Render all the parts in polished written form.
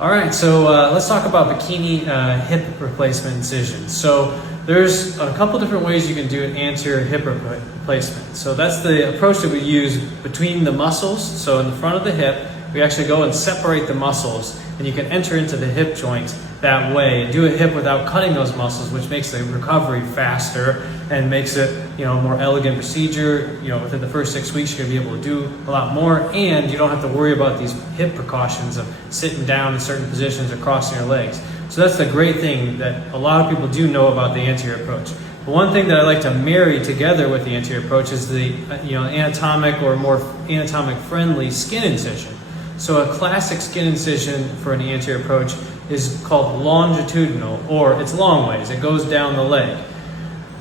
All right, so let's talk about bikini hip replacement incisions. So there's a couple different ways you can do an anterior hip replacement. So that's the approach that we use between the muscles. So in the front of the hip, we actually go and separate the muscles, and you can enter into the hip joint that way and do a hip without cutting those muscles, which makes the recovery faster and makes it, a more elegant procedure. Within the first 6 weeks, you're gonna be able to do a lot more, and you don't have to worry about these hip precautions of sitting down in certain positions or crossing your legs. So that's the great thing that a lot of people do know about the anterior approach. But one thing that I like to marry together with the anterior approach is the anatomic or more anatomic friendly skin incision. So a classic skin incision for an anterior approach is called longitudinal, or it's long ways. It goes down the leg.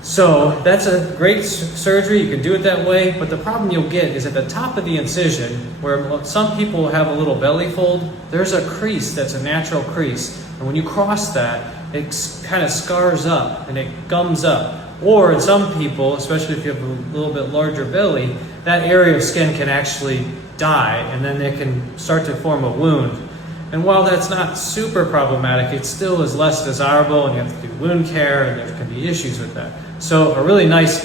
So that's a great surgery. You can do it that way, but the problem you'll get is at the top of the incision, where some people have a little belly fold, there's a crease that's a natural crease. And when you cross that, it kind of scars up and it gums up. Or in some people, especially if you have a little bit larger belly, that area of skin can actually die, and then it can start to form a wound. And while that's not super problematic, it still is less desirable, and you have to do wound care, and there can be issues with that. So a really nice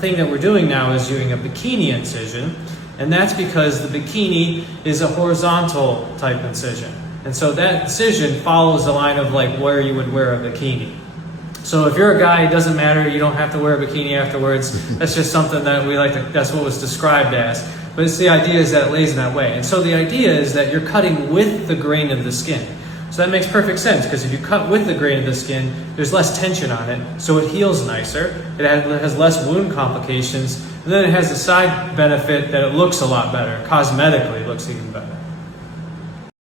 thing that we're doing now is doing a bikini incision, and that's because the bikini is a horizontal type incision. And so that incision follows the line of like where you would wear a bikini. So if you're a guy, it doesn't matter, you don't have to wear a bikini afterwards. That's just something that we like to, that's what was described as. But it's the idea is that it lays in that way. And so the idea is that you're cutting with the grain of the skin. So that makes perfect sense, because if you cut with the grain of the skin, there's less tension on it, so it heals nicer, it has less wound complications, and then it has the side benefit that it looks a lot better. Cosmetically, it looks even better.